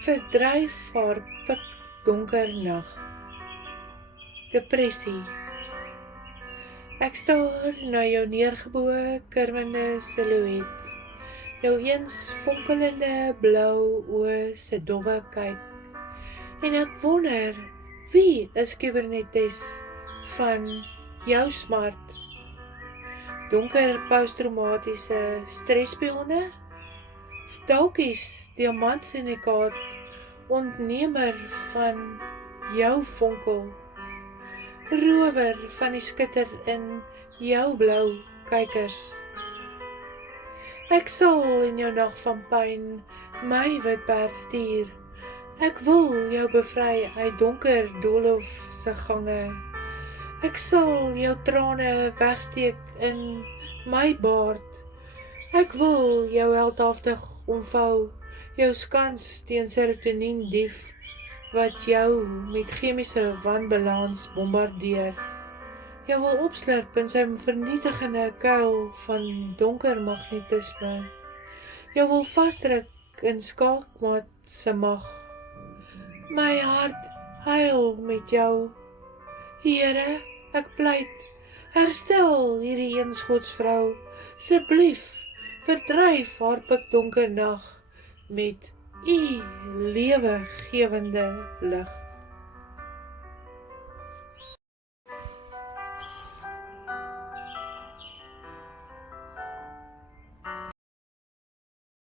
verdryf haar pikdonker nag. Depressie. Ek staar na jou neergeboë, kurwende silhouet, jou eens fonkelende blou oë se dowwe kyk, en ek wonder, wie is Kubernetes van jou smart? Donker posttraumatiese stresspionne? Dalkies diamantsyndikaat, ontnemer van jou vonkel, rower van die skitter in jou blou kykers. Ek sal in jou nag van pyn my witperd stuur. Ek wil jou bevry uit donker doolhof se gange. Ek sal jou trane wegsteek in my baard. Ek wil jou heldhaftig omvou, jou skans teen serotonien dief, wat jou met chemiese wanbalans bombardeer. Jou wil opslurp in sy vernietigende kuil van donker magnetisme. Jou wil vasdruk in skaakmat se mag. My hart huil met jou. Here, ek pleit, herstel hierdie eensgodsvrou. Asseblief, verdryf haar pikdonker nag met u lewegewende lig.